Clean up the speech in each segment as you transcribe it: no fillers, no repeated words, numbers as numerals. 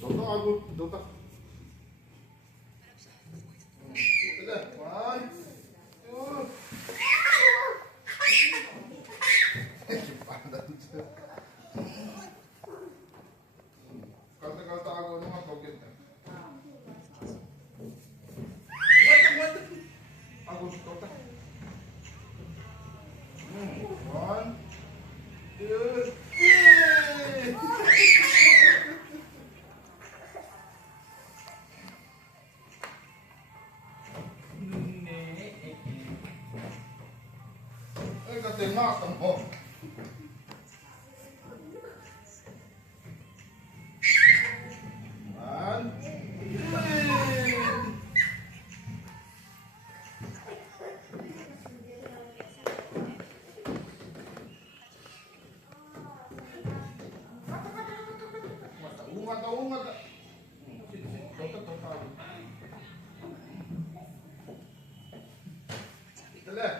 Contoh aku, contoh. Sudah, one, two. Kata-kata aku ini mah koget. Aku contoh. One, two, three. Kasi mata mo. One, three. Mata. Total. Itulah.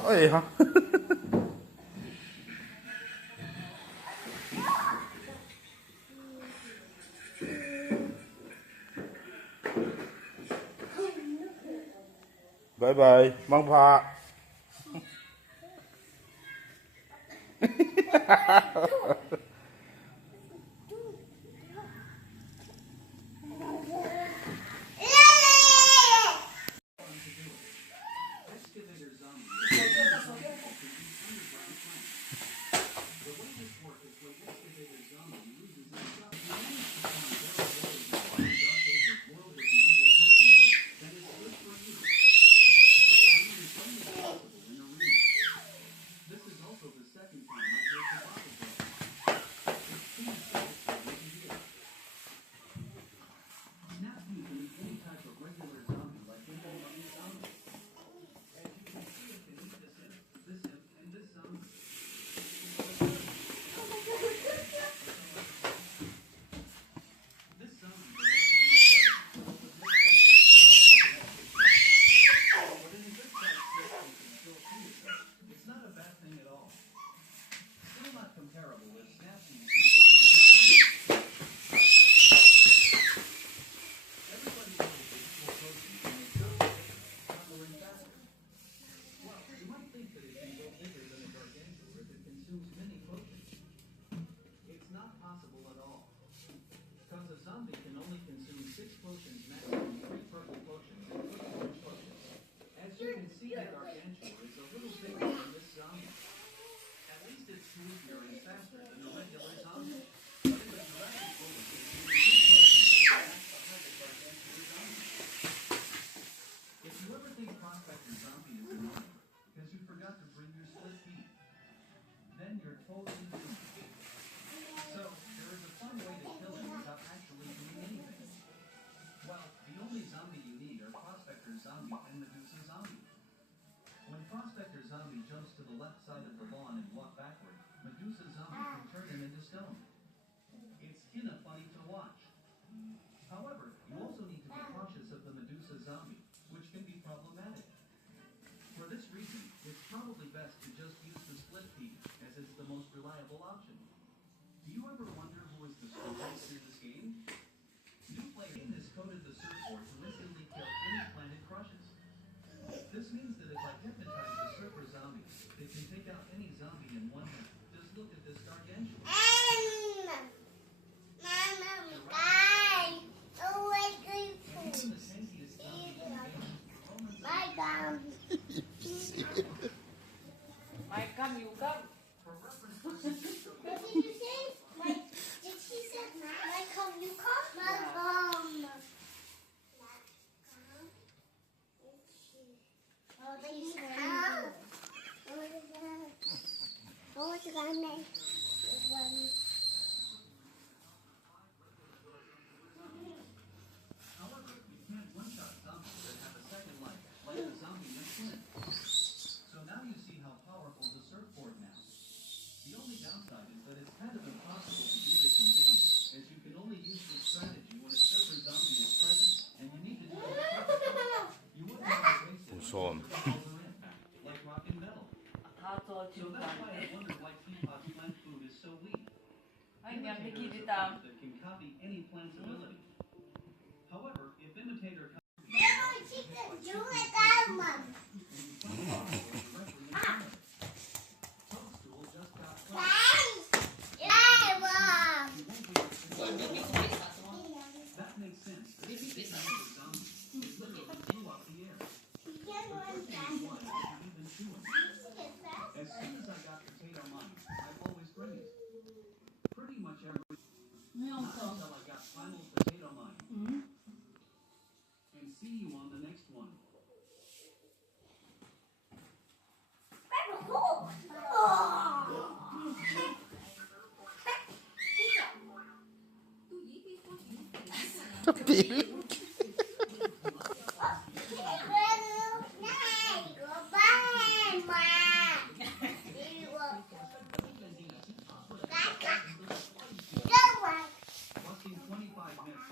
Oh iya. Bye bye, Mang Pak. that can copy any plant's ability. However, if imitator Toadstool just got that makes sense. This is zombie. It literally flew off the air. As soon as I got potato money, I always bring it. Pretty much every not until I got final potato money. And see you on the next one. Busting 25 minutes.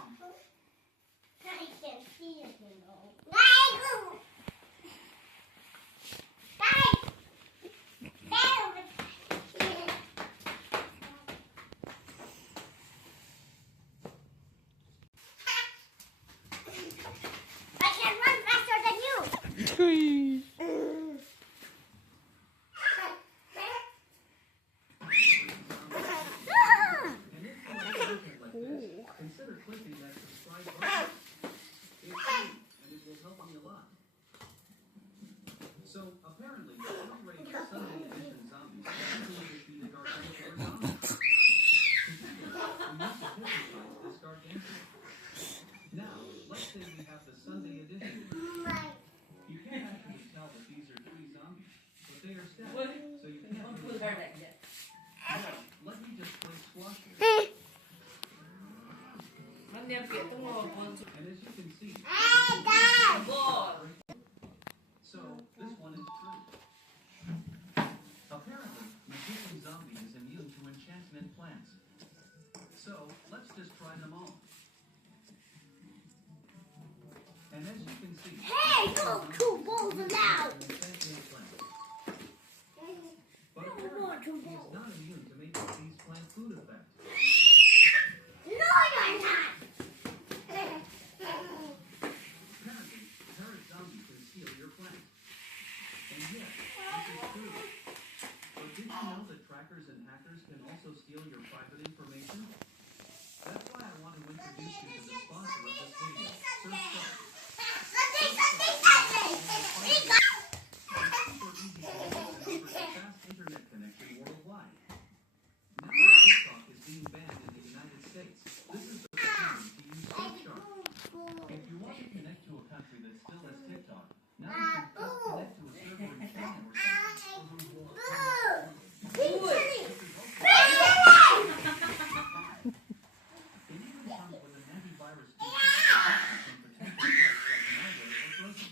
I can run faster than you. Consider clicking that subscribe button. It's free, and it will help me a lot. So, apparently, three-rated Sunday edition zombies actually defeated our regular zombies. Together, we used to hypnotize this gargantuan. Now, let's say we have the Sunday edition. You can't actually tell that these are three zombies, but they are stacked, so you can't really tell. Now, let me just play squash here. And as you can see, so this one is true. Apparently, magician zombie is immune to enchantment plants. So let's just try them all. And as you can see, Hey, go 2 balls now. But apparently, he is not immune to making these plant food effects. No, you're not. Apparently, parrot zombie can steal your plant. And yes, this is true. But did you know that trackers and hackers can also steal your private information? That's why I want to introduce you to the sponsor of this video, Surfshark. Fast internet connection worldwide. Now TikTok is being banned in the United States. This is the time to use Surfshark. If you want to connect to a country that still has TikTok, now you can just connect to a server in China or something. It even comes with an antivirus feature from potential threats like malware or broken.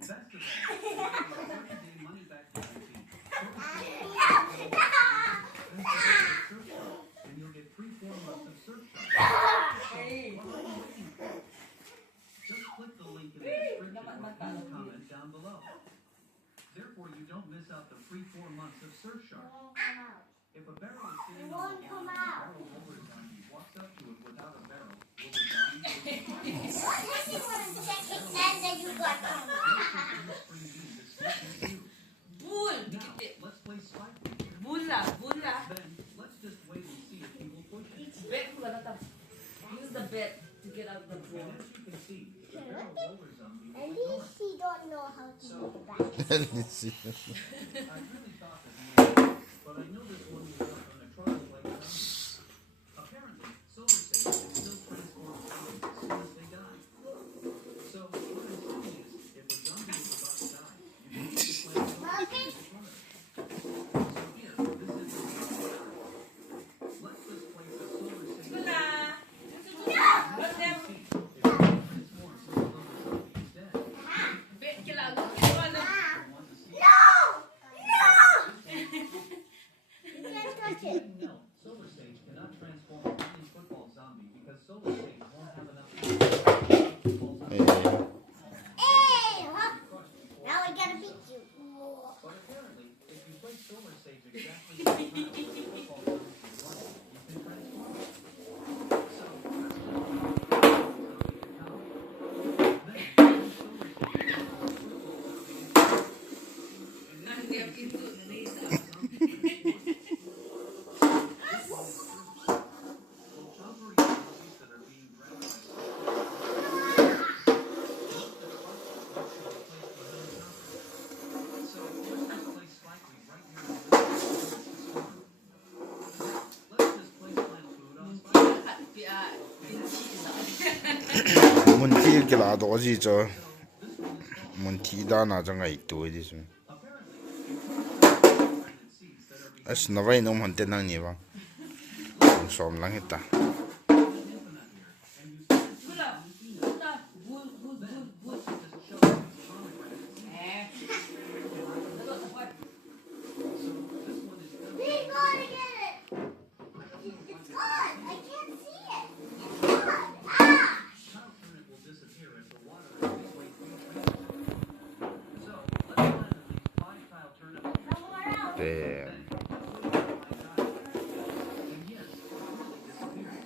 Best of all, 30-day money-back guarantee. And you'll get free 4 months of Surfshark. So, what are you waiting for? Just click the link in the description or comment down below. Therefore, you don't miss out the free 4 months of Surfshark. If a barrel is sitting on the ground and a barrel roller zombie walks up to it without a barrel, will the zombie Now, let's play Spike League here. Then, let's just wait and see if he will push it. Use the bed to get out the And floor. as you can see, the barrel roller zombie At will ignore least it. he don't know how to do that. I really thought that he would, but I know this one was not on a trial like zombies. Apparently, solar sails can still transform zombies as soon as they die. So, what I'm saying is, if a zombie is about to die, you can use the plant to destroy it. So here, this is the zombie. Let's just place a solar sail. Good night. As you can see, it will transform so the little zombie is dead. Bed kailangan. I want to see No! No! muốn thi cái là đó gì cho muốn thi đã nào cho ngày tuổi đi xuống nó vậy nó muốn tên năng nhiều không xóm lắng hết ta He's going to get it. It's gone. I can't see it. It's gone. Ah! Child turnip will disappear as the water makes its way through trees. So, let's plant at least 5 child turnips. Somewhere else. Damn. And yes, it really disappears.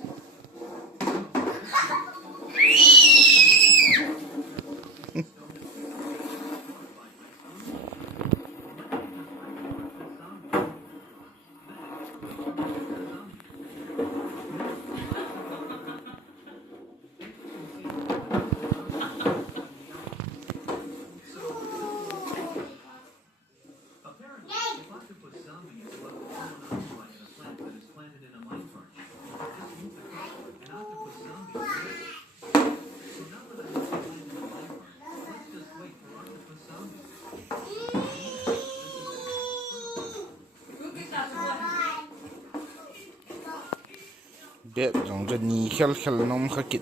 Apparently, if octopus zombie is left alone occupied in a plant that is planted in a mine cart, just move the cart, and octopus zombie will live. So now that I have the plant in a mine cart, let's just wait for octopus zombie. biết giống cho nhì khel khel nó không khắc kít